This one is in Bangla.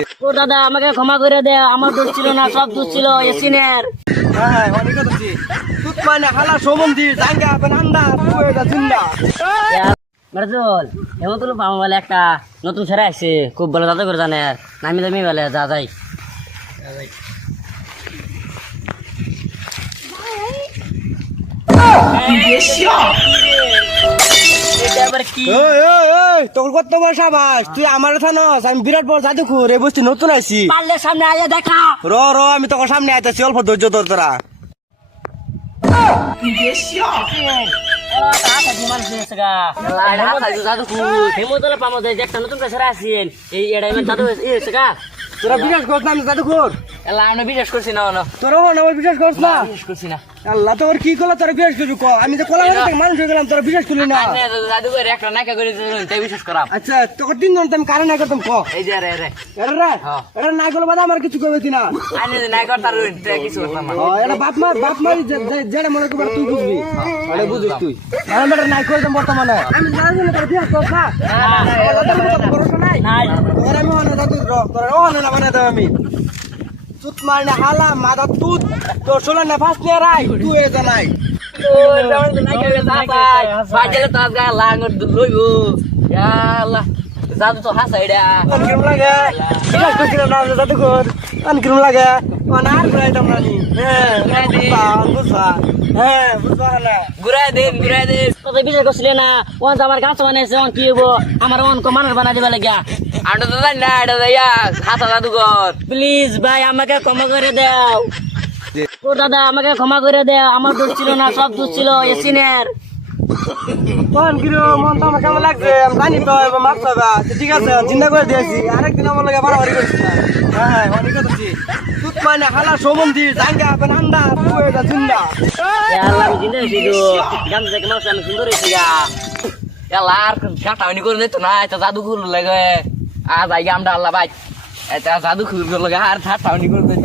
ও দাদা আমাকে ক্ষমা করে দে, আমার দোষ ছিল না, সব দোষ ছিল এসিনের। হ্যাঁ অনেক কথা ছি তুত মানে হালা সম্বন্ধি জাঙ্গা বেনান্ডা তুই এটা জিন্দা মারজল এমন তো পাবো বলে একটা নতুন ছেড়ে আসছে, খুব ভালো দাদা করে জানে, নামি দামি বলে যা যাই। এটা আবার কি? ওই ওই ওই তোর কত বয়স আবাস তুই আমার থানস আমি বিরাট বড় জাদুঘর এই বস্তি নতুন আইছি পারলে সামনে আয়া দেখা। র র আমি তোর সামনে আইতাছি অল্প ধৈর্য ধর তোরা তোরা বিশ্বাস করছ না আমি জাদুঘর বিশ্বাস করছি না তোরা আমার বিশ্বাস করছ না বিশ্বাস করছি না। আল্লাহ তোর কি করলো তোরা বিশ্বাস করবি ক আমি তো কলা মানুষ হয়ে গেলাম তোরা বিশ্বাস করলি না জাদুঘর একটা নাকা করে তাই বিশ্বাস করাম। আচ্ছা তোকে তিনজন তো আমি কারণ না করতাম ক এই যে রে রে এটা রে এটা না করলে বাদ আমার কিছু করবে না আনি না করতার কিছু করতাম না। এটা বাপ মা যেটা মনে করবে তুই বুঝবি এটা বুঝিস তুই আমি বেটা নাই করতাম বর্তমানে আমি জানি না তোর বিশ্বাস করছ না ভরসা নাই তোরা আমি অন্য জাদু তোরা অন্য না বানাতে আমি তুত মারনে হালা মাদা তুত তোর সোলা না ফাস নিয়ে রাই তুই এ জানাই জাদু তো হাসা এটা কিরম লাগে বিশ্বাস করছিলাম না জাদু কর কিরম লাগে অনার ঘুরাইতাম না বুঝবা হ্যাঁ বুঝবা না ঘুরাই দেন কত বিচার করছিলে না, ওন তো আমার গাছ বানাইছে, ওন কি হবো আমার ওন কো মানুষ বানা দিবে লাগিয়া। আন্ডা তো জানি না এটা যাইয়া হাসা জাদুঘর। প্লিজ ভাই আমাকে ক্ষমা করে দাও। ও দাদা আমাকে ক্ষমা করে দাও, আমার দোষ ছিল না, সব দোষ ছিল এসিনের। কোন কিরো মন তো আমার কেমন লাগছে আমি জানি তো এবার মাছ পাবা ঠিক আছে চিন্তা করে দিয়েছি আরেকদিন আমার লাগে বাড়াবাড়ি করছি না হ্যাঁ অনেক কথা ছি তুত মানে হালা সম্বন্ধি জাঙ্গা বেনান্ডা তুই এটা জিন্দা আল্লাহ আমি জিন্দা হয়েছি তো গান থেকে মানুষ আমি সুন্দর হয়েছি গা। এলা আর কাটাওনি করে নিত না, এটা জাদুঘর লাগে আজ আগে আমরা আল্লাহ ভাই এটা জাদুঘর লাগে আর ঠাট্টাওনি করে নিত